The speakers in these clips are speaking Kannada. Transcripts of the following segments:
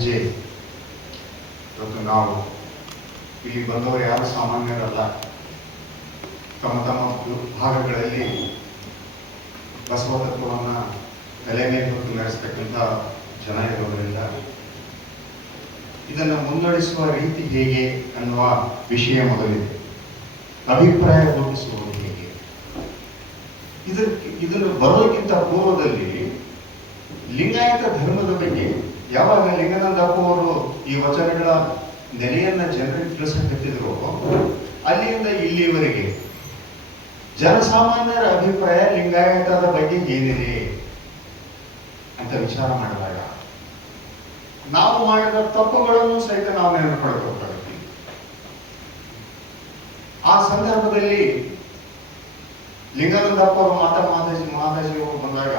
ಹೆಜ್ಜೆ. ಇವತ್ತು ನಾವು ಇಲ್ಲಿ ಬಂದವರು ಯಾರು ಸಾಮಾನ್ಯರಲ್ಲ. ತಮ್ಮ ತಮ್ಮ ಭಾಗಗಳಲ್ಲಿ ಬಸವ ತತ್ವವನ್ನು ತಲೆ ಮೇಲೆ ಹೊತ್ತು ನಡೆಸ್ತಕ್ಕಂಥ ಜನ ಇರೋದರಿಂದ ಇದನ್ನು ಮುನ್ನಡೆಸುವ ರೀತಿ ಹೇಗೆ ಅನ್ನುವ ವಿಷಯ ಮೊದಲಿದೆ. ಅಭಿಪ್ರಾಯ ರೂಪಿಸುವುದು ಹೇಗೆ, ಇದನ್ನು ಬರೋದಕ್ಕಿಂತ ಪೂರ್ವದಲ್ಲಿ ಲಿಂಗಾಯತ ಧರ್ಮದ ಬಗ್ಗೆ ಯಾವಾಗ ಲಿಂಗಾನಂದಪ್ಪ ಅವರು ಈ ವಚನಗಳ ನೆಲೆಯನ್ನ ಜನರಿಗೆ ತಿಳಿಸಕತ್ತಿದ್ರು, ಅಲ್ಲಿಂದ ಇಲ್ಲಿಯವರೆಗೆ ಜನಸಾಮಾನ್ಯರ ಅಭಿಪ್ರಾಯ ಲಿಂಗಾಯತದ ಬಗ್ಗೆ ಏನಿದೆ ಅಂತ ವಿಚಾರ ಮಾಡಿದಾಗ ನಾವು ಮಾಡಿದ ತಪ್ಪುಗಳನ್ನು ಸಹಿತ ನಾವು ನೆನಪಡ್ಕೋಬೇಕಾಗುತ್ತೆ. ಆ ಸಂದರ್ಭದಲ್ಲಿ ಲಿಂಗಾನಂದಪ್ಪ ಅವರು ಮಾತಾಜಿಯವರು ಬಂದಾಗ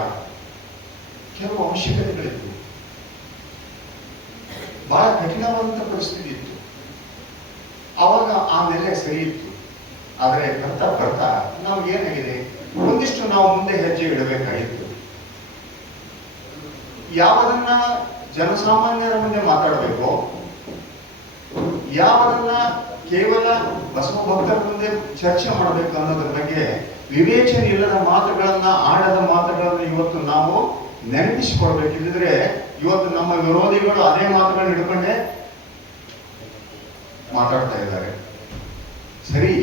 ಕೆಲವು ಅವಶ್ಯಕತೆಗಳಿತ್ತು. ಬಹಳ ಕಠಿಣವಾದಂಥ ಪರಿಸ್ಥಿತಿ ಇತ್ತು. ಆವಾಗ ಆ ನೆಲೆ ಸರಿ ಇತ್ತು. ಆದರೆ ಬರ್ತಾ ಬರ್ತಾ ನಮಗೇನಾಗಿದೆ, ಒಂದಿಷ್ಟು ನಾವು ಮುಂದೆ ಹೆಜ್ಜೆ ಇಡಬೇಕಾಗಿತ್ತು. ಯಾವದನ್ನ ಜನಸಾಮಾನ್ಯರ ಮುಂದೆ ಮಾತಾಡಬೇಕು, ಯಾವದನ್ನ ಕೇವಲ ಬಸವ ಭಕ್ತರ ಮುಂದೆ ಚರ್ಚೆ ಮಾಡಬೇಕು ಅನ್ನೋದ್ರ ಬಗ್ಗೆ ವಿವೇಚನೆ ಇಲ್ಲದ ಮಾತುಗಳನ್ನ, ಆಡದ ಮಾತುಗಳನ್ನ ಇವತ್ತು ನಾವು ನೆನಪಿಸಿಕೊಳ್ಬೇಕಿದ್ರೆ ಇವತ್ತು ನಮ್ಮ ವಿರೋಧಿಗಳು ಅದೇ ಮಾತುಗಳನ್ನ ಹಿಡ್ಕೊಂಡೇ ಮಾತಾಡ್ತಾ ಇದ್ದಾರೆ. ಸರಿ,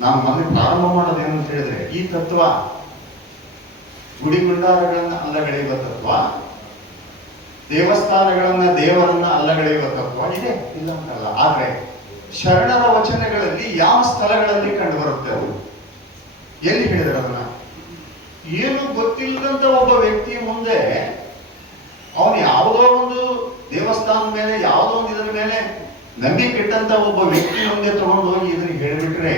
ನಾವು ಮೊದಲು ಪ್ರಾರಂಭ ಮಾಡೋದೇನು ಅಂತ ಹೇಳಿದ್ರೆ, ಈ ತತ್ವ ಗುಡಿ ಗುಂಡಾರಗಳನ್ನ ಅಲ್ಲಗಳೆಯುವ ತತ್ವ, ದೇವಸ್ಥಾನಗಳನ್ನ ದೇವರನ್ನ ಅಲ್ಲಗಳೆಯುವ ತತ್ವ ಇದೆ, ಇಲ್ಲ ಅಂತಲ್ಲ. ಆದ್ರೆ ಶರಣರ ವಚನಗಳಲ್ಲಿ ಯಾವ ಸ್ಥಳಗಳಲ್ಲಿ ಕಂಡು ಬರುತ್ತೆ, ಅವರು ಎಲ್ಲಿ ಹೇಳಿದ್ರೆ ಅದನ್ನ ಏನು ಗೊತ್ತಿಲ್ಲದಂತ ಒಬ್ಬ ವ್ಯಕ್ತಿಯ ಮುಂದೆ ಅವನು ಯಾವುದೋ ಒಂದು ದೇವಸ್ಥಾನದ ಮೇಲೆ, ಯಾವುದೋ ಒಂದು ಇದರ ಮೇಲೆ ನಂಬಿಕೆ ಇಟ್ಟಂತ ಒಬ್ಬ ವ್ಯಕ್ತಿ ಮುಂದೆ ತಗೊಂಡು ಹೋಗಿ ಇದನ್ನ ಹೇಳಿಬಿಟ್ರೆ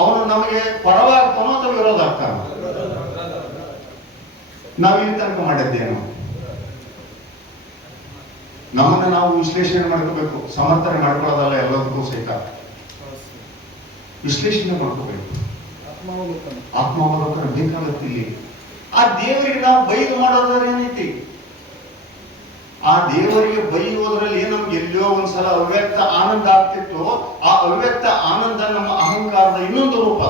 ಅವನು ನಮಗೆ ಪರವಾಗ್ತಾನೋ ಅಥವಾ ವಿರೋಧ ಆಗ್ತಾನೋ? ನಾವು ಇಲ್ಲಿ ತನಕ ಮಾಡಿದ್ದೇನು? ನಮ್ಮನ್ನ ನಾವು ವಿಶ್ಲೇಷಣೆ ಮಾಡ್ಕೋಬೇಕು. ಸಮರ್ಥನೆ ಮಾಡ್ಕೊಳ್ಳೋದಲ್ಲ, ಎಲ್ಲದಕ್ಕೂ ಸಹಿತ ವಿಶ್ಲೇಷಣೆ ಮಾಡ್ಕೋಬೇಕು. ಆತ್ಮಾವಲೋಕನ ಬೇಕಾಗುತ್ತೆ. ಇಲ್ಲಿ ಆ ದೇವರಿಗೆ ನಾವು ಬೈದು ಮಾಡೋದ್ರ ಏನೈತಿ? ಆ ದೇವರಿಗೆ ಬೈಯುವುದರಲ್ಲಿ ನಮ್ಗೆ ಎಲ್ಲೋ ಒಂದ್ಸಲ ಅವ್ಯಕ್ತ ಆನಂದ ಆಗ್ತಿತ್ತು. ಆ ಅವ್ಯಕ್ತ ಆನಂದ ನಮ್ಮ ಅಹಂಕಾರದ ಇನ್ನೊಂದು ರೂಪ.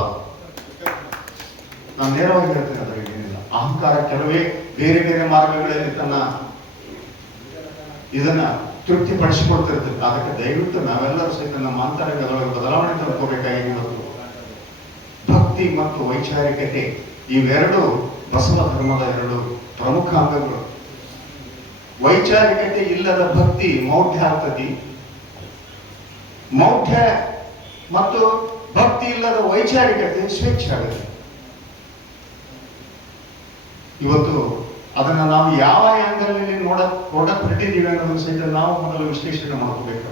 ನಾನು ನೇರವಾಗಿ ಹೇಳ್ತೇನೆ, ಅದರಲ್ಲಿ ಏನಿಲ್ಲ. ಅಹಂಕಾರ ಕೆಲವೇ ಬೇರೆ ಬೇರೆ ಮಾರ್ಗಗಳಲ್ಲಿ ತನ್ನ ಇದನ್ನ ತೃಪ್ತಿಪಡಿಸಿಕೊಡ್ತಿರ್ತದೆ. ಅದಕ್ಕೆ ದಯವಿಟ್ಟು ನಾವೆಲ್ಲರೂ ಸಹಿತ ನಮ್ಮ ಅಂತರಂಗದೊಳಗೆ ಬದಲಾವಣೆ ತಂದುಕೋಬೇಕಾಗಿರೋದು. ಭಕ್ತಿ ಮತ್ತು ವೈಚಾರಿಕತೆ ಇವೆರಡು ಬಸವ ಧರ್ಮದ ಎರಡು ಪ್ರಮುಖ ಅಂಗಗಳು. ವೈಚಾರಿಕತೆ ಇಲ್ಲದ ಭಕ್ತಿ ಮೌಢ್ಯ ಆಗ್ತದೆ. ಮೌಢ್ಯ ಮತ್ತು ಭಕ್ತಿ ಇಲ್ಲದ ವೈಚಾರಿಕತೆ ಸ್ವೇಚ್ಛೆ ಆಗುತ್ತೆ. ಇವತ್ತು ಅದನ್ನ ನಾವು ಯಾವ ಆಂಗಲ್ನಲ್ಲಿ ನೋಡಕ್ ಹೊರಟಿದ್ದೀವಿ ಅನ್ನೋದನ್ನು ಸಹಿತ ನಾವು ಮೊದಲು ವಿಶ್ಲೇಷಣೆ ಮಾಡ್ಕೋಬೇಕು.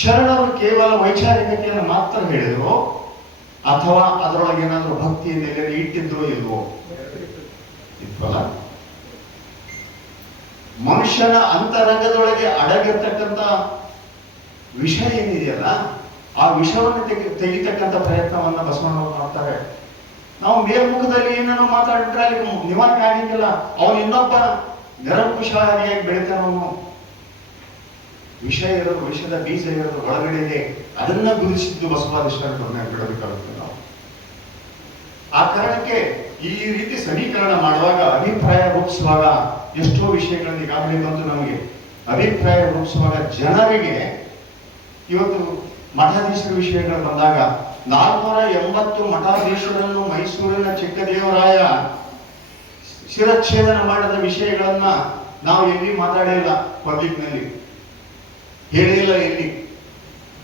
ಶರಣರು ಕೇವಲ ವೈಚಾರಿಕತೆಯನ್ನು ಮಾತ್ರ ಹೇಳಿದ್ರು ಅಥವಾ ಅದರೊಳಗೆ ಏನಾದರೂ ಭಕ್ತಿಯನ್ನು ಎಲ್ಲೆಲ್ಲಿ ಇಟ್ಟಿದ್ರು ಇಲ್ವೋ? ಇತ್ತಲ್ಲ. ಮನುಷ್ಯನ ಅಂತರಂಗದೊಳಗೆ ಅಡಗಿರ್ತಕ್ಕಂಥ ವಿಷಯ ಏನಿದೆಯಲ್ಲ, ಆ ವಿಷಯವನ್ನು ತೆಗಿತಕ್ಕಂಥ ಪ್ರಯತ್ನವನ್ನ ಬಸವಣ್ಣವರು ಮಾಡ್ತಾರೆ. ನಾವು ಮೇಲ್ಮುಖದಲ್ಲಿ ಏನೇನೋ ಮಾತಾಡಿದ್ರೆ ಅಲ್ಲಿ ನಿವಾರಣೆ ಆಗಿಲ್ಲ. ಅವನು ಇನ್ನೊಬ್ಬ ನಿರಂಕುಶಾರಿಯಾಗಿ ಬೆಳಿತಾನವನು. ವಿಷಯ ಇರೋದು, ವಿಷಯದ ಬೀಜ ಇರೋದು ಒಳಗಡೆ ಇದೆ. ಅದನ್ನ ಗುರುತಿಸಿದ್ದು ಬಸವಾದಿಷ್ಟರನ್ನ ಬಿಡಬೇಕಾಗುತ್ತೆ ನಾವು. ಆ ಕಾರಣಕ್ಕೆ ಈ ರೀತಿ ಸಮೀಕರಣ ಮಾಡುವಾಗ, ಅಭಿಪ್ರಾಯ ರೂಪಿಸುವಾಗ ಎಷ್ಟೋ ವಿಷಯಗಳನ್ನು ಈಗಾಗಲೇ ಬಂತು ನಮಗೆ. ಅಭಿಪ್ರಾಯ ರೂಪಿಸುವಾಗ ಜನರಿಗೆ ಇವತ್ತು ಮಠಾಧೀಶರ ವಿಷಯಗಳು ಬಂದಾಗ 480 ಮಠಾಧೀಶರನ್ನು ಮೈಸೂರಿನ ಚಿಕ್ಕದೇವರಾಯ ಶಿರಚ್ಛೇದನ ಮಾಡಿದ ವಿಷಯಗಳನ್ನ ನಾವು ಎಲ್ಲಿ ಮಾತಾಡಿಲ್ಲ, ಪಬ್ಲಿಕ್ ನಲ್ಲಿ ಹೇಳಿಲ್ಲ, ಎಲ್ಲಿ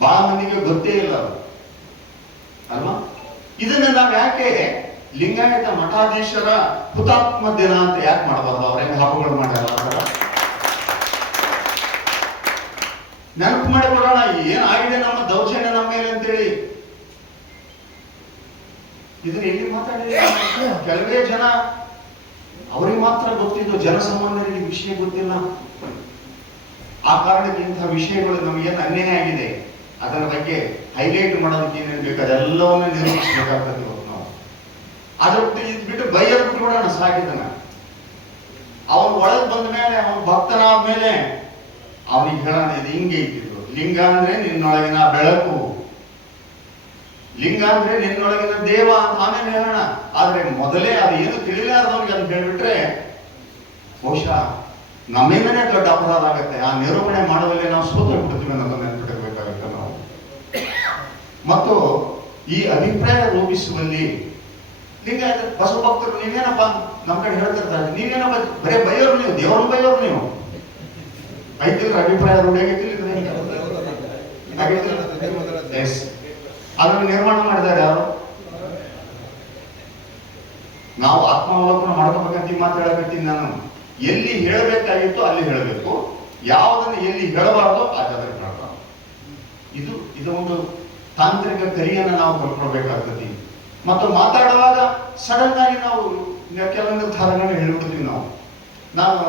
ಬಹಳ ಮಂದಿಗೆ ಗೊತ್ತೇ ಇಲ್ಲ ಅಲ್ವಾ? ಇದನ್ನ ನಾವು ಯಾಕೆ ಲಿಂಗಾಯತ ಮಠಾಧೀಶರ ಹುತಾತ್ಮ ದಿನ ಅಂತ ಯಾಕೆ ಮಾಡಬಾರ್ದು? ಅವ್ರ ಹೆಂಗೆ ಹಬ್ಬಗಳು ಮಾಡ್ಯಾರ ನೆನಪು ಮಾಡಿ ಕೊಡೋಣ. ಏನಾಗಿದೆ ನಮ್ಮ ದೌರ್ಜನ್ಯ ನಮ್ಮ ಮೇಲೆ ಅಂತೇಳಿ ಇದನ್ನ ಎಲ್ಲಿ ಮಾತಾಡಿದ್ರೆ ಕೆಲವೇ ಜನ, ಅವರಿಗೆ ಮಾತ್ರ ಗೊತ್ತಿದ್ದು, ಜನಸಾಮಾನ್ಯರಿಗೆ ವಿಷಯ ಗೊತ್ತಿಲ್ಲ. ಆ ಕಾರಣಕ್ಕೆ ಇಂತಹ ವಿಷಯಗಳು ನಮಗೇನು ಅನ್ಯಾಯ ಆಗಿದೆ ಅದರ ಬಗ್ಗೆ ಹೈಲೈಟ್ ಮಾಡೋದಕ್ಕೆ ಏನೇನು ಬೇಕು ಅದೆಲ್ಲವನ್ನ ನಿರೂಪಿಸಬೇಕಾಗ್ತದೆ ಇವತ್ತು ನಾವು. ಅದ್ರ ಬಿಟ್ಟು ಬೈಯೋದು ಬಿಡೋಣ ಸಾಕಿದನ. ಅವನು ಒಳಗೆ ಬಂದ ಮೇಲೆ, ಅವನು ಭಕ್ತನಾದ ಮೇಲೆ ಅವನಿಗೆ ಹೇಳೋಣ, ಇದು ಹಿಂಗೆ ಇದ್ದಿದ್ದು. ಲಿಂಗ ಅಂದ್ರೆ ನಿನ್ನೊಳಗಿನ ಬೆಳಕು, ಲಿಂಗ ಅಂದ್ರೆ ನಿನ್ನೊಳಗಿನ ದೇವ ಅಂತ ಆಮೇಲೆ ಹೇಳೋಣ. ಆದ್ರೆ ಮೊದಲೇ ಅದು ಏನು ತಿಳಿಲಾರ್ದವನಿಗೆ ಅಂತ ಹೇಳ್ಬಿಟ್ರೆ ಬಹುಶಃ ನಮ್ಮಿಂದನೇ ದೊಡ್ಡ ಅಪರಾಧ ಆಗತ್ತೆ. ಆ ನಿರೂಪಣೆ ಮಾಡುವಲ್ಲಿ ನಾವು ಸೋತು ಬಿಡ್ತೀವಿ ಅನ್ನೋದನ್ನ ನೆನಪಿಡಬೇಕಾಗುತ್ತೆ ನಾವು. ಮತ್ತು ಈ ಅಭಿಪ್ರಾಯ ರೂಪಿಸುವಲ್ಲಿ ಲಿಂಗ ಬಸವ ಭಕ್ತರು ನೀವೇನಪ್ಪ ನಮ್ಮ ಕಡೆ ಹೇಳ್ತಿರ್ತಾರೆ, ನೀವೇನಪ್ಪ ಬರೇ ಬೈಯೋರು ನೀವು, ದೇವ್ರನ್ನ ಬೈಯೋರು ನೀವು. ಐತಿಲ್ರ ಅಭಿಪ್ರಾಯ ರೂಢಿ ಎಸ್, ಅದನ್ನು ನಿರ್ಮಾಣ ಮಾಡಿದ್ದಾರೆ ಯಾರು? ನಾವು ಆತ್ಮಾವಲೋಕನ ಮಾಡ್ಕೋಬೇಕಂತ ಮಾತಾಡಕತ್ತೀನಿ ನಾನು. ಎಲ್ಲಿ ಹೇಳಬೇಕಾಗಿತ್ತು ಅಲ್ಲಿ ಹೇಳಬೇಕು, ಯಾವುದನ್ನು ಎಲ್ಲಿ ಹೇಳಬಾರ್ದು ಅದನ್ನು ಹೇಳಬಾರ್ದು. ಇದು ಒಂದು ತಾಂತ್ರಿಕ ಕರಿಯನ್ನು ನಾವು ಕಲ್ಕೊಳ್ಬೇಕಾಗ್ತದೆ. ಮತ್ತು ಮಾತಾಡುವಾಗ ಸಡನ್ ಆಗಿ ನಾವು ಕೆಲವೊಂದು ನಿರ್ಧಾರಗಳನ್ನ ಹೇಳ್ಬಿಡ್ತೀವಿ ನಾವು. ನಾನು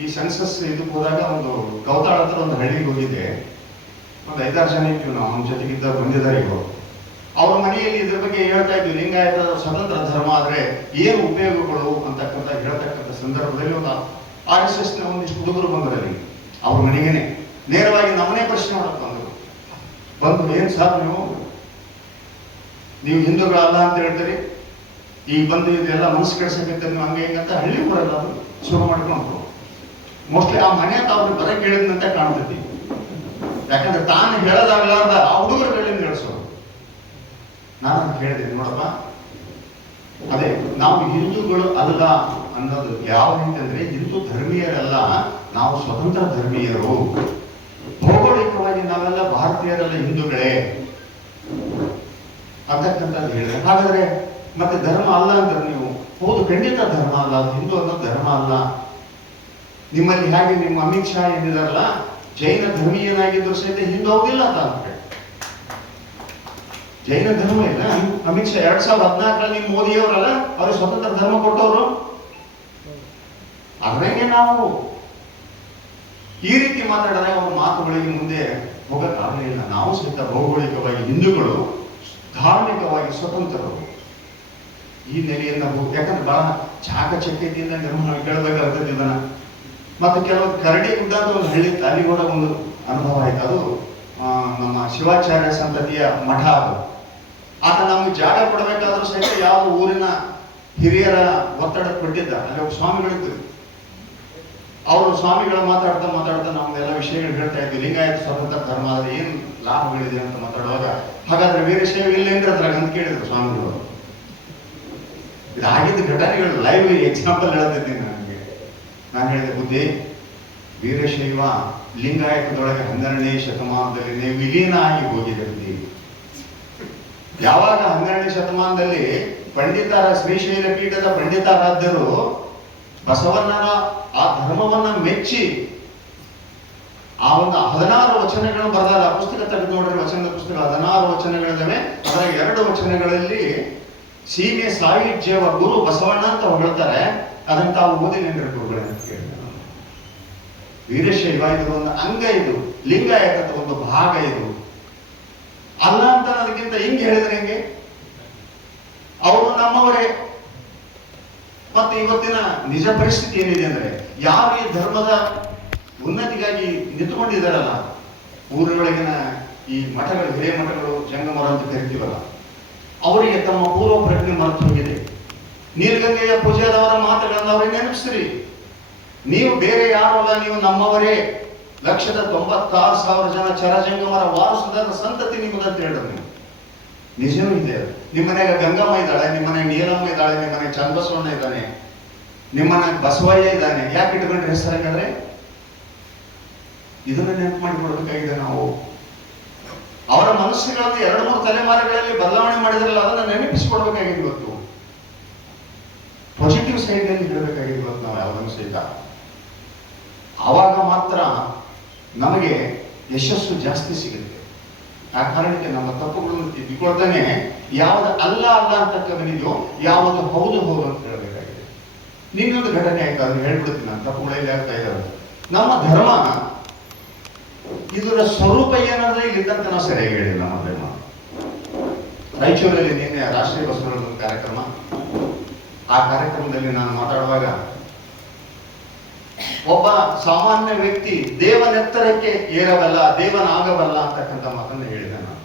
ಈ ಸೆನ್ಸಸ್ ಇದಕ್ಕೆ ಹೋದಾಗ ಒಂದು ಗೌತಾಳ ಹತ್ರ ಒಂದು ಹಳ್ಳಿಗೆ ಹೋಗಿದ್ದೆ. ಒಂದು 5-6 ಜನ ಇದ್ದೀವಿ ನಾವು, ನಮ್ಮ ಜೊತೆಗಿದ್ದ ಬಂದಿದ್ದಾರೆ ಇವರು. ಅವ್ರ ಮನೆಯಲ್ಲಿ ಇದ್ರ ಬಗ್ಗೆ ಹೇಳ್ತಾ ಇದ್ವಿ, ಲಿಂಗಾಯತ ಸ್ವತಂತ್ರ ಧರ್ಮ ಆದ್ರೆ ಏನು ಉಪಯೋಗಗಳು ಅಂತಕ್ಕಂಥ ಹೇಳ್ತಕ್ಕಂಥ ಸಂದರ್ಭದಲ್ಲಿ ಒಂದು RSS ನ ಒಂದಿಷ್ಟು ಹುಡುಗರು ಬಂದರಲ್ಲಿ ಅವ್ರ ಮನೆಗೇನೆ ನೇರವಾಗಿ ನಮ್ಮನೆ ಪ್ರಶ್ನೆ ಮಾಡಕ್ ಬಂದು ಏನ್ ಸಾರ್ ನೀವು ಹಿಂದೂಗಳಲ್ಲ ಅಂತ ಹೇಳ್ತೀರಿ, ಈಗ ಬಂದು ಇದೆಲ್ಲ ಮನಸ್ಸು ಕೆಡ್ಸಕತ್ತೆ ನೀವು ಹಂಗೆ ಹಿಂಗಂತ ಹಳ್ಳಿ ಬರಲ್ಲ ಅದು ಶುರು ಮಾಡ್ಕೊಂಡು. ಮೋಸ್ಟ್ಲಿ ಆ ಮನೆ ಅವ್ರಿಗೆ ಬರ ಕೇಳಿದಂತೆ ಕಾಣ್ತೈತಿ. ಯಾಕಂದ್ರೆ ತಾನು ಹೇಳೋದಾಗ್ಲಾರ್ದ ಆ ಹುಡುಗರ ಕಡೆಯಿಂದ ಹೇಳಿಸೋರು. ನಾನು ಹೇಳಿದೆ, ನೋಡಪ್ಪ ಅದೇ ನಾವು ಹಿಂದೂಗಳು ಅಲ್ಲ ಅನ್ನೋದು ಯಾವ ರೀತಿ ಅಂದ್ರೆ, ಹಿಂದೂ ಧರ್ಮೀಯರಲ್ಲ, ನಾವು ಸ್ವತಂತ್ರ ಧರ್ಮೀಯರು. ಭೌಗೋಳಿಕವಾಗಿ ನಾವೆಲ್ಲ ಭಾರತೀಯರೆಲ್ಲ ಹಿಂದೂಗಳೇ ಅಂತಕ್ಕಂಥದ್ದು ಹೇಳಿದೆ. ಹಾಗಾದ್ರೆ ಮತ್ತೆ ಧರ್ಮ ಅಲ್ಲ ಅಂತಾರೆ ನೀವು. ಹೌದು, ಖಂಡಿತ ಧರ್ಮ ಅಲ್ಲ, ಹಿಂದೂ ಅನ್ನೋದು ಧರ್ಮ ಅಲ್ಲ. ನಿಮ್ಮಲ್ಲಿ ಹೇಗೆ ನಿಮ್ಮ ಅಮಿತ್ ಶಾ ಏನಿದಾರಲ್ಲ ಜೈನ ಧರ್ಮೀಯನಾಗಿದ್ರು ಸಹಿತ ಹಿಂದೂ ಹೋಗಿಲ್ಲ ಅಂತ ಜೈನ ಧರ್ಮ ಇಲ್ಲ. ಅಮಿತ್ ಶಾ 2014ರಲ್ಲಿ ಮೋದಿಯವರಲ್ಲ ಅವ್ರಿಗೆ ಸ್ವತಂತ್ರ ಧರ್ಮ ಕೊಟ್ಟವರು. ಅದ್ರಂಗೆ ನಾವು ಈ ರೀತಿ ಮಾತಾಡಿದ್ರೆ ಅವ್ರ ಮಾತುಗಳಿಗೆ ಮುಂದೆ ಹೋಗಕ್ಕಾಗಲಿಲ್ಲ. ನಾವು ಸಹಿತ ಭೌಗೋಳಿಕವಾಗಿ ಹಿಂದೂಗಳು, ಧಾರ್ಮಿಕವಾಗಿ ಸ್ವತಂತ್ರರು. ಈ ನೆಲೆಯಿಂದ ಯಾಕಂದ್ರೆ ಬಹಳ ಚಾಕಚಕ್ಯತೆಯಿಂದ ನಿರ್ಮಾಣ ಕೇಳಬೇಕಾಗ್ತದೆ ಇದನ್ನ. ಮತ್ತು ಕೆಲವು ಕರಡಿ ಗುಡ್ಡ ಅಂತ ಒಂದು ಹಳ್ಳಿ, ಅಲ್ಲಿ ಕೂಡ ಒಂದು ಅನುಭವ ಆಯ್ತು. ಅದು ನಮ್ಮ ಶಿವಾಚಾರ್ಯ ಸಂತತಿಯ ಮಠ. ಅದು ಆತ ನಮ್ಗೆ ಜಾಗ ಕೊಡಬೇಕಾದ್ರೂ ಸಹಿತ ಯಾವ ಊರಿನ ಹಿರಿಯರ ಒತ್ತಡ ಕೊಟ್ಟಿದ್ದ. ಅಲ್ಲಿ ಒಬ್ಬ ಸ್ವಾಮಿಗಳಿದ್ರು. ಅವರು ಸ್ವಾಮಿಗಳು ಮಾತಾಡ್ತಾ ನಮ್ದೆಲ್ಲ ವಿಷಯಗಳು ಹೇಳ್ತಾ ಇದ್ವಿ. ಲಿಂಗಾಯತ ಸ್ವತಂತ್ರ ಧರ್ಮ ಆದ್ರೆ ಏನು ಲಾಭಗಳಿದೆ ಅಂತ ಮಾತಾಡುವಾಗ, ಹಾಗಾದ್ರೆ ವೀರಶೈವ ಇಲ್ಲೇನ್ರಿ ಅದ್ರಾಗ ಅಂತ ಕೇಳಿದ್ರು ಸ್ವಾಮಿಗಳು. ಇದಾಗಿದ್ದ ಘಟನೆಗಳು ಲೈವ್ ಎಕ್ಸಾಂಪಲ್ ಹೇಳ್ತಿದ್ದೀನಿ ನನಗೆ. ನಾನು ಹೇಳಿದೆ, ಬುದ್ಧಿ, ವೀರಶೈವ ಲಿಂಗಾಯತದೊಳಗೆ 12ನೇ ಶತಮಾನದಲ್ಲಿ ವಿಲೀನ ಆಗಿ ಹೋಗಿದೆ ಬುದ್ಧಿ. ಯಾವಾಗ 12ನೇ ಶತಮಾನದಲ್ಲಿ ಪಂಡಿತರ ಶ್ರೀಶೈಲ ಪೀಠದ ಪಂಡಿತಾರಾಧ್ಯರು ಬಸವಣ್ಣನ ಆ ಧರ್ಮವನ್ನ ಮೆಚ್ಚಿ ಆ ಒಂದು 16 ವಚನಗಳನ್ನು ಬರೆದಾರ. ಆ ಪುಸ್ತಕ ತೆಗೆದು ನೋಡ್ರಿ, ವಚನದ ಪುಸ್ತಕ 16 ವಚನಗಳಿದ್ದಾವೆ. ಅದರ 2 ವಚನಗಳಲ್ಲಿ ಸೀಮೆ ಸಾಹಿತ್ಯವ ಗುರು ಬಸವಣ್ಣ ಅಂತ ಹೊಗಳ್ತಾರೆ. ಅದನ್ನ ತಾವು ಓದಿ ನಿಂಡ್ರಿ ಗುರುಗಳೇ ಅಂತ ಕೇಳಿದ. ವೀರಶೈವ ಇದು ಒಂದು ಅಂಗ, ಇದು ಲಿಂಗಾಯತದ ಒಂದು ಭಾಗ. ಇದು ಅಲ್ಲ ಅಂತ ಅದಕ್ಕಿಂತ ಹಿಂಗೆ ಹೇಳಿದ್ರೆ ಹೆಂಗೆ? ಅವರು ನಮ್ಮವರೇ. ಮತ್ತೆ ಇವತ್ತಿನ ನಿಜ ಪರಿಸ್ಥಿತಿ ಏನಿದೆ ಅಂದ್ರೆ, ಯಾರು ಈ ಧರ್ಮದ ಉನ್ನತಿಗಾಗಿ ನಿಂತುಕೊಂಡಿದ್ದಾರಲ್ಲ, ಊರೊಳಗಿನ ಈ ಮಠಗಳು, ಹಿರಿಯ ಮಠಗಳು, ಜಂಗಮರ ಅಂತ ಕರಿತೀವಲ್ಲ, ಅವರಿಗೆ ತಮ್ಮ ಪೂರ್ವ ಪ್ರಜ್ಞೆ ಮರೆತು ಹೋಗಿದೆ. ನೀಲಗಂಗೆಯ ಪೂಜಾದವರ ಮಾತುಗಳನ್ನು ಅವ್ರಿಗೆ ನೆನಪಿಸ್ರಿ. ನೀವು ಬೇರೆ ಯಾರು ಅಲ್ಲ, ನೀವು ನಮ್ಮವರೇ. 1,96,000 ಜನ ಚರಜಂಗಮರ ವಾರಸದ ಸಂತತಿ ನಿಮ್ಮದಂತ ಹೇಳಿದ್ರು ನೀವು. ನಿಜವೂ ಇದೆ. ನಿಮ್ಮ ಮನೆಯಾಗ ಗಂಗಮ್ಮ ಇದ್ದಾಳೆ, ನಿಮ್ಮ ಮನೆಯಾಗ ನೀಲಮ್ಮ ಇದ್ದಾಳೆ, ನಿಮ್ಮ ಮನೆಗೆ ಚನ್ನಬಸವಣ್ಣ ಇದ್ದಾನೆ, ನಿಮ್ಮ ಮನೆಯಾಗ ಬಸವಯ್ಯ ಇದ್ದಾನೆ. ಯಾಕೆ ಇಟ್ಕೊಂಡ್ರೆ ಹೆಸರು? ಯಾಕಂದ್ರೆ ಇದನ್ನ ನೆನಪು ಮಾಡಿಕೊಡ್ಬೇಕಾಗಿದೆ ನಾವು. ಅವರ ಮನಸ್ಸುಗಳನ್ನು 2-3 ತಲೆಮಾರುಗಳಲ್ಲಿ ಬದಲಾವಣೆ ಮಾಡಿದ್ರಲ್ಲ, ಅದನ್ನ ನೆನಪಿಸಿಕೊಡ್ಬೇಕಾಗಿದೆ ಇವತ್ತು. ಪಾಸಿಟಿವ್ ಸೈಡ್ ನಲ್ಲಿ ಹೇಳಬೇಕಾಗಿದೆ ಇವತ್ತು ನಾವು ಯಾವುದನ್ನು ಸಹಿತ. ಆವಾಗ ಮಾತ್ರ ನಮಗೆ ಯಶಸ್ಸು ಜಾಸ್ತಿ ಸಿಗುತ್ತೆ. ಆ ಕಾರಣಕ್ಕೆ ನಮ್ಮ ತಪ್ಪುಗಳನ್ನು ತಿದ್ದಿಕೊಳ್ತಾನೆ ಯಾವುದು ಅಲ್ಲ ಅಂತ ಬಂದಿದೆಯೋ, ಯಾವುದು ಹೌದು ಅಂತ ಹೇಳಬೇಕಾಗಿದೆ. ನಿನ್ನೊಂದು ಘಟನೆ ಆಯ್ತು, ಅದನ್ನು ಹೇಳ್ಬಿಡ್ತೀನಿ ನಾನು. ತಪ್ಪುಗಳಲ್ಲಿ ಆಗ್ತಾ ಇದ್ದಾರೆ. ನಮ್ಮ ಧರ್ಮ ಇದರ ಸ್ವರೂಪ ಏನಂದ್ರೆ ಇಲ್ಲಿದ್ದಂತ ನಾವು ಸರಿಯಾಗಿ ಹೇಳಿಲ್ಲ. ನಮ್ಮ ಧರ್ಮ ರಾಯಚೂರಲ್ಲಿ ನಿನ್ನೆ ರಾಷ್ಟ್ರೀಯ ಬಸವಣ್ಣನ ಕಾರ್ಯಕ್ರಮ. ಆ ಕಾರ್ಯಕ್ರಮದಲ್ಲಿ ನಾನು ಮಾತಾಡುವಾಗ ಒಬ್ಬ ಸಾಮಾನ್ಯ ವ್ಯಕ್ತಿ ದೇವನೆತ್ತರಕ್ಕೆ ಏರಬಲ್ಲ, ದೇವನಾಗಬಲ್ಲ ಅಂತಕ್ಕಂಥ ಮಾತನ್ನು ಹೇಳಿದೆ ನಾನು.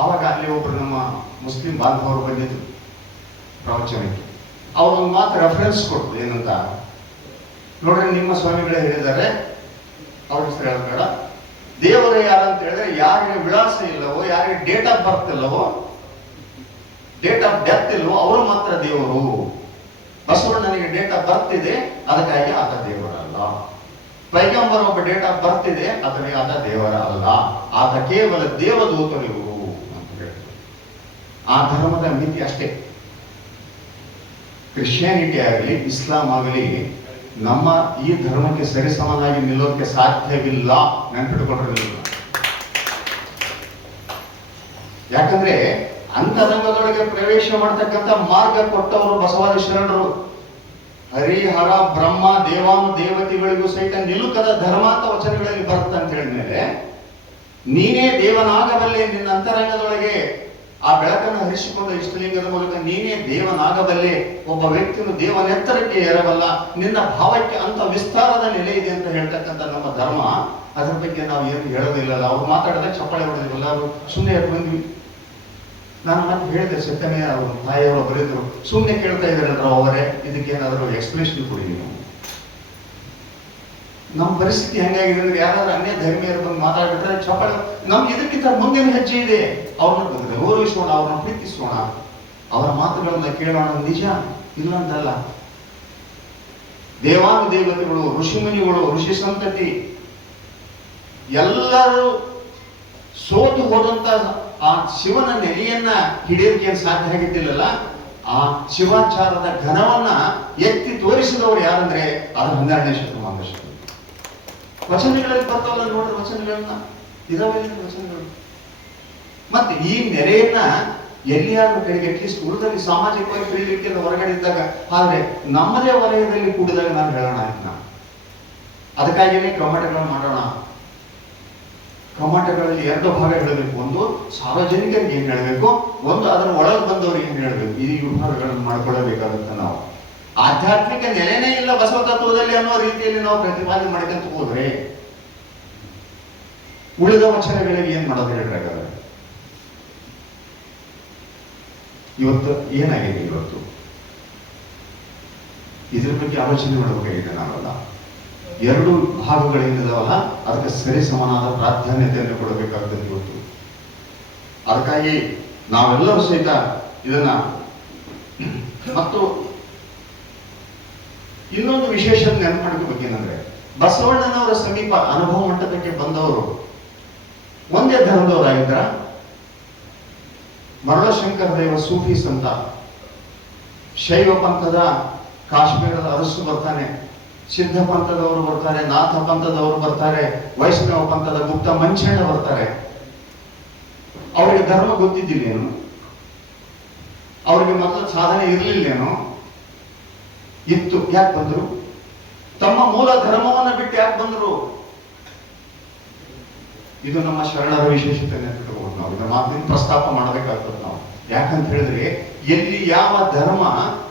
ಆವಾಗ ಅಲ್ಲಿ ಒಬ್ರು ನಮ್ಮ ಮುಸ್ಲಿಂ ಬಾಂಧವರು ಬಂದಿದ್ರು ಪ್ರವಚನಕ್ಕೆ. ಅವರೊಂದು ಮಾತು ರೆಫರೆನ್ಸ್ ಕೊಟ್ಟು ಏನಂತ, ನೋಡ್ರಿ ನಿಮ್ಮ ಸ್ವಾಮಿಗಳೇ ಹೇಳಿದ್ದಾರೆ, ಅವ್ರ ಹೆಸರು ಹೇಳ್ಬೇಡ, ದೇವರು ಯಾರಂತ ಹೇಳಿದ್ರೆ ಯಾರಿಗೆ ವಿಳಾಸ ಇಲ್ಲವೋ, ಯಾರಿಗೆ ಡೇಟ್ ಆಫ್ ಬರ್ತ್ ಇಲ್ಲವೋ, ಡೇಟ್ ಆಫ್ ಡೆತ್ ಇಲ್ಲವೋ ಅವರು ಮಾತ್ರ ದೇವರು. ಬಸವಣ್ಣನಿಗೆ ಡೇಟ್ ಆಫ್ ಬರ್ತ್ ಇದೆ, ಅದಕ್ಕಾಗಿ ಆತ ದೇವರಲ್ಲ. ಪೈಗಂಬರ್ ಒಬ್ಬ ಡೇಟ್ ಆಫ್ ಬರ್ತ್ ಇದೆ, ಅದಕ್ಕೆ ಆತ ದೇವರ ಅಲ್ಲ, ಆತ ಕೇವಲ ದೇವದೂತರು ಅಂತ ಹೇಳ್ತಾರೆ. ಆ ಧರ್ಮದ ಮಿತಿ ಅಷ್ಟೇ. ಕ್ರಿಶ್ಚಿಯಾನಿಟಿ ಆಗಲಿ ಇಸ್ಲಾಂ ಆಗಲಿ ನಮ್ಮ ಈ ಧರ್ಮಕ್ಕೆ ಸರಿಸಮನಾಗಿ ನಿಲ್ಲೋಕೆ ಸಾಧ್ಯವಿಲ್ಲ, ನೆನಪಿಟ್ಟುಕೊಂಡಿರಲಿಲ್ಲ. ಯಾಕಂದ್ರೆ ಅಂತರಂಗದೊಳಗೆ ಪ್ರವೇಶ ಮಾಡತಕ್ಕಂಥ ಮಾರ್ಗ ಕೊಟ್ಟವರು ಬಸವಾದಿ ಶರಣರು. ಹರಿಹರ ಬ್ರಹ್ಮ ದೇವಾನು ದೇವತೆಗಳಿಗೂ ಸಹಿತ ನಿಲುಕದ ಧರ್ಮ ಅಂತ ವಚನಗಳಲ್ಲಿ ಬರುತ್ತೆ ಅಂತ ಹೇಳಿದ್ಮೇಲೆ, ನೀನೇ ದೇವನಾಗಬಲ್ಲೆ, ನಿನ್ನ ಅಂತರಂಗದೊಳಗೆ ಆ ಬೆಳಕನ್ನು ಹರಿಸಿಕೊಂಡು ಇಷ್ಟಲಿಂಗದ ಮೂಲಕ ನೀನೇ ದೇವನಾಗಬಲ್ಲೆ, ಒಬ್ಬ ವ್ಯಕ್ತಿಯನ್ನು ದೇವನೆತ್ತರಕ್ಕೆ ಏರಬಲ್ಲ, ನಿನ್ನ ಭಾವಕ್ಕೆ ಅಂತ ವಿಸ್ತಾರದ ನೆಲೆ ಇದೆ ಅಂತ ಹೇಳ್ತಕ್ಕಂಥ ನಮ್ಮ ಧರ್ಮ. ಅದ್ರ ಬಗ್ಗೆ ನಾವು ಏನು ಹೇಳೋದಿಲ್ಲಲ್ಲ. ಅವ್ರು ಮಾತಾಡಿದಾಗ ಚಪ್ಪಾಳೆ ಹೊಡೆದಿರಲ್ಲ, ಅವರು ಸುಮ್ಮನೆ ಎದ್ದು ಬಂದ್ವಿ. ನಾನು ಮತ್ತೆ ಹೇಳಿದೆ, ಸತ್ಯನೇ ಅವರು ತಾಯಿಯವರು ಬರೆದ್ರು, ಸುಮ್ಮನೆ ಕೇಳ್ತಾ ಇದ್ರಲ್ಲ ಅವರೇ, ಇದಕ್ಕೇನಾದರೂ ಎಕ್ಸ್ಪ್ಲೇಷನ್ ಕೊಡಿ ನೀವು. ನಮ್ಮ ಪರಿಸ್ಥಿತಿ ಹೆಂಗಾಗಿದೆ ಅಂದ್ರೆ, ಯಾರಾದ್ರೂ ಅನ್ಯ ಧರ್ಮೀಯರು ಬಂದು ಮಾತಾಡ್ಬಿಟ್ರೆ ಚಪ್ಪಾಳೆ. ನಮ್ಗೆ ಇದಕ್ಕಿಂತ ಮುಂದಿನ ಹೆಜ್ಜೆ ಇದೆ, ಅವ್ರನ್ನ ಗೌರವಿಸೋಣ, ಅವ್ರನ್ನ ಪ್ರೀತಿಸೋಣ, ಅವರ ಮಾತುಗಳನ್ನ ಕೇಳೋಣ. ನಿಜ ಇಲ್ಲ ಅಂತಲ್ಲ. ದೇವಾನು ದೇವತೆಗಳು, ಋಷಿಮುನಿಗಳು, ಋಷಿ ಸಂತತಿ ಎಲ್ಲರೂ ಸೋತು ಹೋದಂತ ಆ ಶಿವನ ನೆಲೆಯನ್ನ ಹಿಡಿಯೋದಕ್ಕೆ ಸಾಧ್ಯ ಆಗಿದ್ದಿಲ್ಲಲ್ಲ. ಆ ಶಿವಾಚಾರದ ಘನವನ್ನ ಎತ್ತಿ ತೋರಿಸಿದವರು ಯಾರಂದ್ರೆ ಅದು 12ನೇ ಶತಮಾನದ ಶತಮಾನ. ವಚನಗಳಲ್ಲಿ ಬರ್ತಾವಲ್ಲ ನೋಡ್ರಿ, ವಚನಗಳನ್ನ ಇದಾವೆ ವಚನಗಳು. ಮತ್ತೆ ಈ ನೆಲೆಯನ್ನ ಎಲ್ಲಿಯಾದ್ರೂ ಕಡೆಗೆ ಅಟ್ಲೀಸ್ಟ್ ಉಳಿದಲ್ಲಿ ಸಾಮಾಜಿಕವಾಗಿ ತಿಳಿಲಿಕ್ಕೆ ಹೊರಗಡೆ ಇದ್ದಾಗ, ಆದ್ರೆ ನಮ್ಮದೇ ವಲಯದಲ್ಲಿ ಕೂಡಿದಾಗ ನಾನು ಹೇಳೋಣ ಅಂತ. ಅದಕ್ಕಾಗಿಯೇ ಕ್ರಮಟಗಳನ್ನು ಮಾಡೋಣ. ಕ್ರಮಟಗಳಲ್ಲಿ 2 ಭಾಗ ಹೇಳಬೇಕು. ಒಂದು ಸಾರ್ವಜನಿಕರಿಗೆ ಏನ್ ಹೇಳಬೇಕು, ಒಂದು ಅದರ ಒಳಗೆ ಬಂದವರಿಗೆ ಏನ್ ಹೇಳಬೇಕು. ಈ ವಿಭಾಗಗಳನ್ನು ಮಾಡ್ಕೊಳ್ಳಬೇಕಾಗುತ್ತೆ. ನಾವು ಆಧ್ಯಾತ್ಮಿಕ ನೆಲೆನೇ ಇಲ್ಲ ಬಸವ ತತ್ವದಲ್ಲಿ ಅನ್ನೋ ರೀತಿಯಲ್ಲಿ ನಾವು ಪ್ರತಿಪಾದನೆ ಮಾಡಿದಂತ ಹೋದ್ರೆ ಉಳಿದ ವಚನಗಳಿಗೆ ಏನ್ ಮಾಡೋದು ಹೇಳ್ಬೇಕಾದ್ರೆ, ಇವತ್ತು ಏನಾಗಿದೆ, ಇವತ್ತು ಇದ್ರ ಬಗ್ಗೆ ಆಲೋಚನೆ ಮಾಡಬೇಕಾಗಿದೆ ನಾವಲ್ಲ. 2 ಭಾಗಗಳೇನಿದಾವಲ್ಲ ಅದಕ್ಕೆ ಸರಿ ಸಮನಾದ ಪ್ರಾಧಾನ್ಯತೆಯನ್ನು ಕೊಡಬೇಕಾಗ್ತದೆ ಇವತ್ತು. ಅದಕ್ಕಾಗಿ ನಾವೆಲ್ಲರೂ ಸಹಿತ ಇದನ್ನ. ಮತ್ತು ಇನ್ನೊಂದು ವಿಶೇಷ ನೆನಪು ಮಾಡ್ಕೋಬೇಕೇನಂದ್ರೆ, ಬಸವಣ್ಣನವರ ಸಮೀಪ ಅನುಭವ ಮಂಟಪಕ್ಕೆ ಬಂದವರು ಒಂದೇ ಧರ್ಮದವರಾಗಿದ್ರ. ಮರಳಶಂಕರ ದೇವ ಸೂಫಿ ಸಂತ, ಶೈವ ಪಂಥದ ಕಾಶ್ಮೀರದ ಅರಸು ಬರ್ತಾನೆ, ಸಿದ್ಧ ಪಂಥದವರು ಬರ್ತಾರೆ, ನಾಥ ಪಂಥದವರು ಬರ್ತಾರೆ, ವೈಷ್ಣವ ಪಂಥದ ಗುಪ್ತ ಮಂಚಣ್ಣ ಬರ್ತಾರೆ. ಅವರಿಗೆ ಧರ್ಮ ಗೊತ್ತಿದ್ದಿಲ್ಲೇನು? ಅವರಿಗೆ ಮೊದಲು ಸಾಧನೆ ಇರಲಿಲ್ಲೇನೋ? ಇತ್ತು. ಯಾಕೆ ಬಂದ್ರು? ತಮ್ಮ ಮೂಲ ಧರ್ಮವನ್ನ ಬಿಟ್ಟು ಯಾಕೆ ಬಂದ್ರು? ಇದು ನಮ್ಮ ಶರಣರ ವಿಶೇಷತೆ ನೆನಪಿಟ್ಕೋಬಹುದು. ನಾವು ಇದನ್ನ ಮಾತಿನ ಪ್ರಸ್ತಾಪ ಮಾಡಬೇಕಾಗ್ತದೆ ನಾವು. ಯಾಕಂತ ಹೇಳಿದ್ರೆ, ಎಲ್ಲಿ ಯಾವ ಧರ್ಮ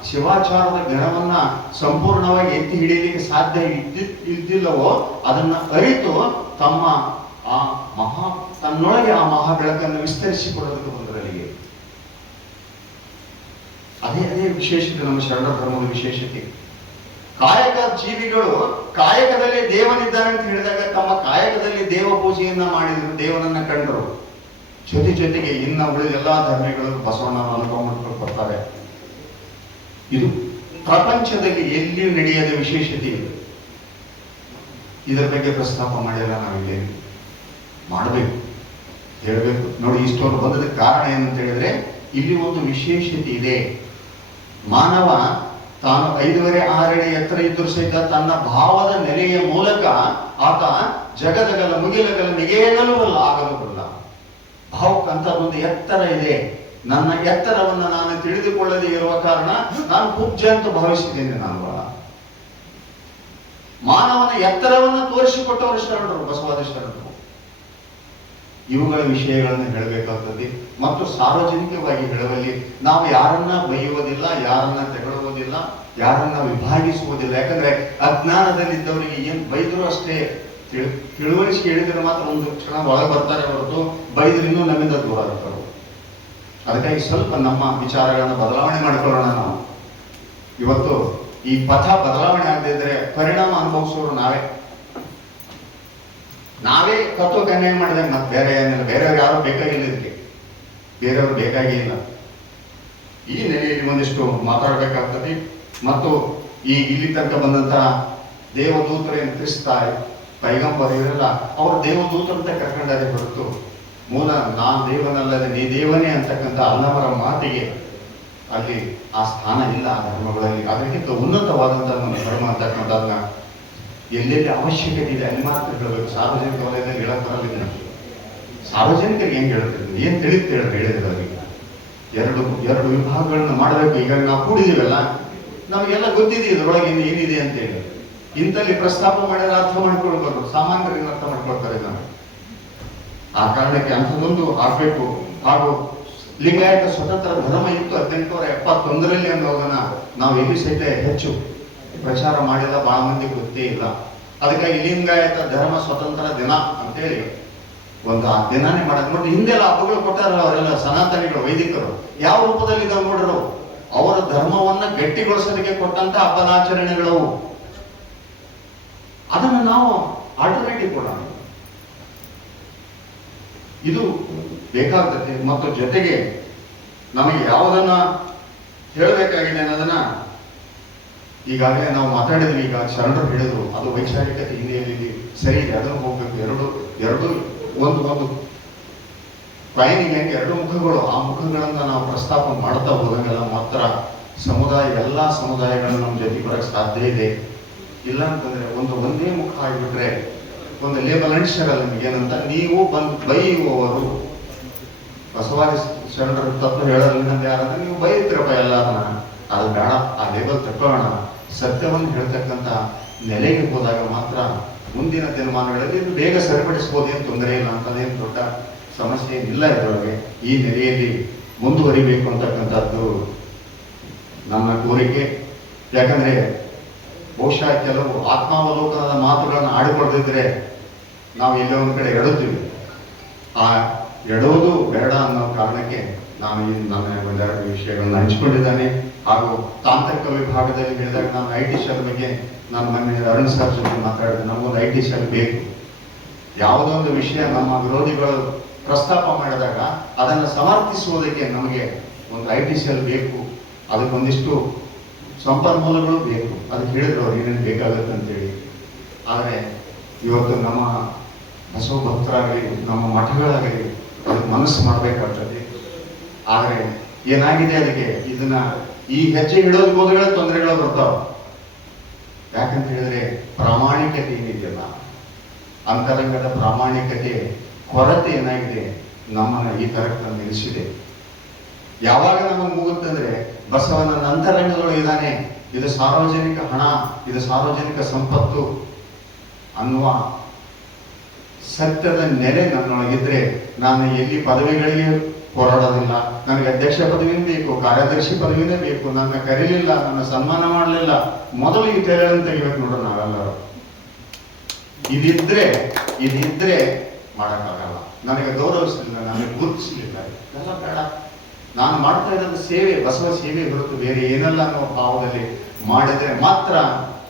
ಶಿವಾಚಾರದ ಘನವನ್ನ ಸಂಪೂರ್ಣವಾಗಿ ಎತ್ತಿ ಹಿಡಿಯಲಿಕ್ಕೆ ಸಾಧ್ಯ ಇದ್ದಿಲ್ಲವೋ ಅದನ್ನ ಅರಿತು ತಮ್ಮ ಆ ತನ್ನೊಳಗೆ ಆ ಮಹಾ ಬೆಳಕನ್ನು ವಿಸ್ತರಿಸಿಕೊಡೋದಕ್ಕೆ ಬಂದರಲ್ಲಿಗೆ. ಅದೇ ವಿಶೇಷತೆ ನಮ್ಮ ಶರಣ ಧರ್ಮದ ವಿಶೇಷತೆ. ಕಾಯಕ ಜೀವಿಗಳು ಕಾಯಕದಲ್ಲಿ ದೇವನಿದ್ದಾನೆ ಅಂತ ಹೇಳಿದಾಗ ತಮ್ಮ ಕಾಯಕದಲ್ಲಿ ದೇವ ಪೂಜೆಯನ್ನ ಮಾಡಿದ್ರು, ದೇವನನ್ನ ಕಂಡರು. ಜೊತೆಗೆ ಇನ್ನ ಉಳಿದ ಎಲ್ಲಾ ಧರ್ಮಗಳು ಬಸವಣ್ಣನ ಅನುಭವ ಮಾಡ್ಕೊಂಡು ಬರ್ತಾರೆ. ಇದು ಪ್ರಪಂಚದಲ್ಲಿ ಎಲ್ಲಿಯೂ ನಡೆಯದ ವಿಶೇಷತೆ ಇದೆ. ಇದರ ಬಗ್ಗೆ ಪ್ರಸ್ತಾಪ ಮಾಡಿಲ್ಲ, ನಾವಿಲ್ಲಿ ಮಾಡಬೇಕು, ಹೇಳಬೇಕು. ನೋಡಿ, ಇಷ್ಟೊಂದು ಬಂದದಕ್ಕೆ ಕಾರಣ ಏನಂತ ಹೇಳಿದ್ರೆ, ಇಲ್ಲಿ ಒಂದು ವಿಶೇಷತೆ ಇದೆ. ಮಾನವ ತಾನು 5.5 6 ಅಡಿ ಎತ್ತರ ಇದ್ದರೂ ಸಹಿತ ತನ್ನ ಭಾವದ ನೆಲೆಯ ಮೂಲಕ ಆತ ಜಗದಗಲ ಮುಗಿಲಗಲ ಮಿಗೆಯಗಲೂ ಆಗಲೂ ಬರಲ್ಲ. ಭಾವಕ್ಕಂಥದ್ದೊಂದು ಎತ್ತರ ಇದೆ. ನನ್ನ ಎತ್ತರವನ್ನ ನಾನು ತಿಳಿದುಕೊಳ್ಳದೆ ಇರುವ ಕಾರಣ ನಾನು ಪೂಜ್ಯ ಅಂತ ಭಾವಿಸಿದ್ದೇನೆ. ನಾನು ಮಾನವನ ಎತ್ತರವನ್ನ ತೋರಿಸಿಕೊಟ್ಟವರು ಶರಣರು, ಬಸವಾದಿ ಶರಣರು. ಇವುಗಳ ವಿಷಯಗಳನ್ನು ಹೇಳಬೇಕಾಗ್ತದೆ. ಮತ್ತು ಸಾರ್ವಜನಿಕವಾಗಿ ಹೇಳುವಲ್ಲಿ ನಾವು ಯಾರನ್ನ ಬೈಯುವುದಿಲ್ಲ, ಯಾರನ್ನ ತೆಗಳುವುದಿಲ್ಲ, ಯಾರನ್ನ ವಿಭಾಗಿಸುವುದಿಲ್ಲ. ಯಾಕಂದ್ರೆ ಅಜ್ಞಾನದಲ್ಲಿದ್ದವರಿಗೆ ಏನ್ ಬೈದರೂ ಅಷ್ಟೇ, ತಿಳುವಳಿಕೆ ಹೇಳಿದ್ರೆ ಮಾತ್ರ ಒಂದು ಕ್ಷಣ ಒಳಗೆ ಬರ್ತಾರೆ ಹೊರತು ಬೈದ್ರೆ ಇನ್ನೂ ನಮ್ಮಿಂದ ದೂರ ಆಗ್ತಾರೆ. ಅದಕ್ಕಾಗಿ ಸ್ವಲ್ಪ ನಮ್ಮ ವಿಚಾರಗಳನ್ನು ಬದಲಾವಣೆ ಮಾಡಿಕೊಳ್ಳೋಣ. ನಾವು ಇವತ್ತು ಈ ಪಥ ಬದಲಾವಣೆ ಆಗದಿದ್ರೆ ಪರಿಣಾಮ ಅನುಭವಿಸೋರು ನಾವೇ ತತ್ವಕ್ಕೆ ಅನ್ಯಾಯ ಮಾಡಿದಾಗ ಮತ್ತೆ ಬೇರೆ ಏನಿಲ್ಲ, ಬೇರೆಯವ್ರು ಯಾರು ಬೇಕಾಗಿಲ್ಲ, ಇದಕ್ಕೆ ಬೇರೆಯವ್ರು ಬೇಕಾಗಿಲ್ಲ. ಈ ನೆಲೆಯಲ್ಲಿ ಒಂದಿಷ್ಟು ಮಾತಾಡಬೇಕಾಗ್ತದೆ. ಮತ್ತು ಈ ಇಲ್ಲಿ ತನಕ ಬಂದಂತಹ ದೇವದೂತರೇನು ಕ್ರಿಸ್ತ ಪೈಗಂಬರ್ ಇವರೆಲ್ಲ ಅವರು ದೇವದೂತರಂತೆ ಕರ್ಕೊಂಡಾರೆ ಹೊರತು ಮೂಲ ನಾನು ದೇವನಲ್ಲದೆ ನೀ ದೇವನೇ ಅಂತಕ್ಕಂಥ ಅಲ್ಲವರ ಮಾತಿಗೆ ಅಲ್ಲಿ ಆ ಸ್ಥಾನ ಇಲ್ಲ ಆ ಧರ್ಮಗಳಲ್ಲಿ. ಅದಕ್ಕಿಂತ ಉನ್ನತವಾದಂತಹ ಒಂದು ಧರ್ಮ ಅಂತಕ್ಕಂಥದನ್ನ ಎಲ್ಲೆಲ್ಲಿ ಅವಶ್ಯಕತೆ ಇದೆ ಅಲ್ಲಿ ಮಾತ್ರ ಹೇಳಬೇಕು. ಸಾರ್ವಜನಿಕ ವಲಯದಲ್ಲಿ ಹೇಳಕ್ ಬರಲಿಲ್ಲ. ಸಾರ್ವಜನಿಕರಿಗೆ ಹೆಂಗೆ ಹೇಳ್ತಿದ್ರು, ಏನ್ ತಿಳಿತು ಹೇಳಿದ್ರೆ ಅವರಿಗೆ ಎರಡು ವಿಭಾಗಗಳನ್ನ ಮಾಡಬೇಕು. ಈಗ ನಾವು ಕೂಡಿದೀವಲ್ಲ, ನಮಗೆಲ್ಲ ಗೊತ್ತಿದೆ ಇದರೊಳಗೆ ಏನಿದೆ ಅಂತೇಳಿ. ಇಂಥಲ್ಲಿ ಪ್ರಸ್ತಾಪ ಮಾಡಿದ್ರೆ ಅರ್ಥ ಮಾಡ್ಕೊಳ್ಬಾರ್ದು, ಸಾಮಾನ್ಯರಿಗೆ ಅರ್ಥ ಮಾಡ್ಕೊಳ್ತಾರೆ ನಾವು. ಆ ಕಾರಣಕ್ಕೆ ಅಂಥದ್ದೊಂದು ಆಗ್ಬೇಕು. ಹಾಗೂ ಲಿಂಗಾಯತ ಸ್ವತಂತ್ರ ಧರ್ಮ ಇತ್ತು 1871 ಅನ್ನೋದನ್ನ ನಾವು ಎಲ್ಲಿ ಸಹಿತ ಹೆಚ್ಚು ಪ್ರಚಾರ ಮಾಡಿಲ್ಲ, ಬಹಳ ಮಂದಿ ಗೊತ್ತೇ ಇಲ್ಲ. ಅದಕ್ಕಾಗಿ ಲಿಂಗಾಯತ ಧರ್ಮ ಸ್ವತಂತ್ರ ದಿನ ಅಂತೇಳಿ ಒಂದು ಆ ದಿನಾನೇ ಮಾಡಕ್ ನೋಡಿ. ಹಿಂದೆಲ್ಲ ಹಬ್ಬಗಳು ಕೊಟ್ಟಾರ ಅವರೆಲ್ಲ ಸನಾತನಿಗಳು, ವೈದಿಕರು ಯಾವ ರೂಪದಲ್ಲಿ ಇದಾವೆ ನೋಡ್ರು. ಅವರ ಧರ್ಮವನ್ನ ಗಟ್ಟಿಗೊಳಿಸೋದಕ್ಕೆ ಕೊಟ್ಟಂತ ಹಬ್ಬನಾಚರಣೆಗಳು, ಅದನ್ನು ನಾವು ಆಲ್ಟರ್ನೇಟಿವ್ ಕೊಡೋಣ. ಇದು ಬೇಕಾಗ್ತದೆ. ಮತ್ತು ಜೊತೆಗೆ ನಮಗೆ ಯಾವುದನ್ನ ಹೇಳಬೇಕಾಗಿದೆ ಅನ್ನೋದನ್ನ ಈಗಾಗಲೇ ನಾವು ಮಾತಾಡಿದ್ವಿ. ಈಗ ಶರಣರು ಹೇಳಿದ್ರು ಅದು ವೈಚಾರಿಕತೆ ಹಿನ್ನೆಲೆಯಲ್ಲಿ ಸರಿ ಇದೆ, ಅದನ್ನು ಹೋಗ್ಬೇಕು. ಎರಡು ಒಂದು ಕಾಯಿನಿಗೆ ಹೆಂಗೆ ಎರಡು ಮುಖಗಳು, ಆ ಮುಖಗಳನ್ನ ನಾವು ಪ್ರಸ್ತಾಪ ಮಾಡ್ತಾ ಹೋದಂಗೆಲ್ಲ ಮಾತ್ರ ಎಲ್ಲ ಸಮುದಾಯಗಳನ್ನು ನಮ್ಮ ಜೊತೆ ಬರಕ್ಕೆ ಸಾಧ್ಯ ಇದೆ. ಇಲ್ಲ ಅಂತಂದ್ರೆ ಒಂದೇ ಮುಖ ಆಗಿಬಿಟ್ರೆ ಒಂದು ಲೇಬಲ್ ಅಂಟಿಸರಲ್ಲ ನಿಮಗೇನಂತ, ನೀವು ಬೈಯುವವರು. ಬಸವಾದಿ ಶರಣರ ತತ್ವ ಹೇಳೋದ್ರಿಂದ ಯಾರಂದ್ರೆ ನೀವು ಬೈತಿರಪ್ಪ ಎಲ್ಲರನ್ನ, ಅದು ಬೇಡ, ಆ ಲೇಬಲ್ ತಕ್ಕೊಳ್ಳೋಣ. ಸತ್ಯವನ್ನು ಹೇಳ್ತಕ್ಕಂಥ ನೆಲೆಗೆ ಹೋದಾಗ ಮಾತ್ರ ಮುಂದಿನ ದಿನಮಾನಗಳಲ್ಲಿ ಇದು ಬೇಗ ಸರಿಪಡಿಸ್ಬೋದು, ಏನು ತೊಂದರೆ ಇಲ್ಲ ಅಂತದೇನು ದೊಡ್ಡ ಸಮಸ್ಯೆ ಏನಿಲ್ಲ ಇದರೊಳಗೆ. ಈ ನೆಲೆಯಲ್ಲಿ ಮುಂದುವರಿಬೇಕು ಅಂತಕ್ಕಂಥದ್ದು ನನ್ನ ಕೋರಿಕೆ. ಯಾಕಂದ್ರೆ ಬಹುಶಃ ಕೆಲವು ಆತ್ಮಾವಲೋಕನದ ಮಾತುಗಳನ್ನು ಆಡಿಕೊಳ್ತಿದ್ರೆ ನಾವು ಎಲ್ಲೋ ಒಂದು ಕಡೆ ಎಡುತ್ತೀವಿ. ಆ ಎಡೋದು ಬೇಡ ಅನ್ನೋ ಕಾರಣಕ್ಕೆ ನಾನು ನನ್ನ ಒಂದೆರಡು ವಿಷಯಗಳನ್ನು ಹಂಚಿಕೊಂಡಿದ್ದಾನೆ. ಹಾಗೂ ತಾಂತ್ರಿಕ ವಿಭಾಗದಲ್ಲಿ ಹೇಳಿದಾಗ ನಾನು IT ಸೆಲ್ ಬಗ್ಗೆ ನಾನು ಮೊನ್ನೆ ಅರುಣ್ ಸರ್ ಜೊತೆ ಮಾತಾಡಿದೆ. ನಮಗೊಂದು IT ಸೆಲ್ ಬೇಕು. ಯಾವುದೋ ಒಂದು ವಿಷಯ ನಮ್ಮ ವಿರೋಧಿಗಳು ಪ್ರಸ್ತಾಪ ಮಾಡಿದಾಗ ಅದನ್ನು ಸಮರ್ಥಿಸುವುದಕ್ಕೆ ನಮಗೆ ಒಂದು IT ಸೆಲ್ ಬೇಕು. ಅದಕ್ಕೊಂದಿಷ್ಟು ಸಂಪನ್ಮೂಲಗಳು ಬೇಕು. ಅದಕ್ಕೆ ಹೇಳಿದ್ರು ಅವ್ರು ಏನೇನು ಬೇಕಾಗುತ್ತೆ ಅಂತೇಳಿ. ಆದರೆ ಇವತ್ತು ನಮ್ಮ ಬಸವ ಭಕ್ತರಾಗಲಿ, ನಮ್ಮ ಮಠಗಳಾಗಲಿ ಅದಕ್ಕೆ ಮನಸ್ಸು ಮಾಡಬೇಕಾಗ್ತದೆ. ಆದರೆ ಏನಾಗಿದೆ, ಅದಕ್ಕೆ ಈ ಹೆಜ್ಜೆ ಇಡೋದು ಹೋದ್ರೆ ತೊಂದರೆಗಳು ಬರ್ತಾವ. ಯಾಕಂತ ಹೇಳಿದ್ರೆ ಪ್ರಾಮಾಣಿಕತೆ ಏನಿದೆಯಲ್ಲ, ಅಂತರಂಗದ ಪ್ರಾಮಾಣಿಕತೆ ಕೊರತೆ ಏನಾಗಿದೆ ನಮ್ಮನ್ನ ಈ ತರಕ್ಕೆ ನಿಲ್ಲಿಸಿದೆ. ಯಾವಾಗ ನಮಗೆ ಮುಗುತ್ತಂದ್ರೆ ಬಸವನ ಅಂತರಂಗದೊಳಗೆ ಇದ್ದಾನೆ, ಇದು ಸಾರ್ವಜನಿಕ ಹಣ, ಇದು ಸಾರ್ವಜನಿಕ ಸಂಪತ್ತು ಅನ್ನುವ ಸತ್ಯದ ನೆಲೆ ನನ್ನೊಳಗಿದ್ರೆ ನಾನು ಎಲ್ಲಿ ಪದವಿಗಳಿಗೆ ಹೋರಾಡೋದಿಲ್ಲ. ನನಗೆ ಅಧ್ಯಕ್ಷ ಪದವಿನೂ ಬೇಕು, ಕಾರ್ಯದರ್ಶಿ ಪದವಿನೇ ಬೇಕು. ನನ್ನ ಕರೀಲಿಲ್ಲ, ನನ್ನ ಸನ್ಮಾನ ಮಾಡಲಿಲ್ಲ, ಮೊದಲು ಈ ತೆರೆಯನ್ನು ತೆಗಿಬೇಕು ನೋಡ್ರಿ ನಾವೆಲ್ಲರೂ. ಇದಿದ್ರೆ ಮಾಡೋಕ್ಕಾಗಲ್ಲ. ನನಗೆ ಗೌರವಿಸಲಿಲ್ಲ, ನನಗೆ ಗುರುತಿಸಲಿಲ್ಲ, ಎಲ್ಲ ಬೇಡ. ನಾನು ಮಾಡ್ತಾ ಇರೋದು ಸೇವೆ, ಬಸವ ಸೇವೆ ಹೊರತು ಬೇರೆ ಏನಲ್ಲ ಅನ್ನೋ ಭಾವದಲ್ಲಿ ಮಾಡಿದ್ರೆ ಮಾತ್ರ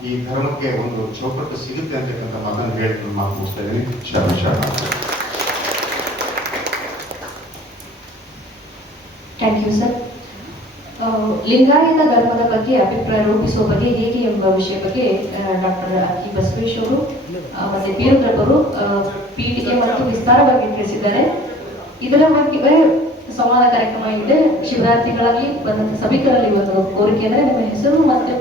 ಈ ಧರ್ಮಕ್ಕೆ ಒಂದು ಚೌಕಟ್ಟು ಸಿಗುತ್ತೆ ಅಂತಕ್ಕಂಥ ಮಾತನ್ನು ಹೇಳ್ಕೊಂಡು ಮಾತು ಮುಗಿಸ್ತಾ ಇದ್ದೀನಿ. ಶರಣ. Thank you sir. ಲಿಂಗಾಯತ ಧರ್ಮದ ಬಗ್ಗೆ ಅಭಿಪ್ರಾಯ ರೂಪಿಸುವ ಬಗ್ಗೆ ಹೇಗೆ ಎಂಬ ವಿಷಯ ಬಗ್ಗೆ ಡಾಕ್ಟರ್ ಅಕ್ಕಿ ಬಸವೇಶ್ ಅವರು ಮತ್ತೆ ಬೀರುದ್ರಪ್ಪರು ಪೀಠಿಕೆ ಮತ್ತು ವಿಸ್ತಾರವಾಗಿ ತಿಳಿಸಿದ್ದಾರೆ. ಇದರ ಬಗ್ಗೆ ಸಂವಾದ ಕಾರ್ಯಕ್ರಮ ಇದೆ. ಶಿವರಾತ್ರಿಗಳಲ್ಲಿ ಬಂದಂತ ಸಭಿಕರಲ್ಲಿ ಒಂದು ಕೋರಿಕೆ ಅಂದರೆ ನಿಮ್ಮ ಹೆಸರು ಮತ್ತೆ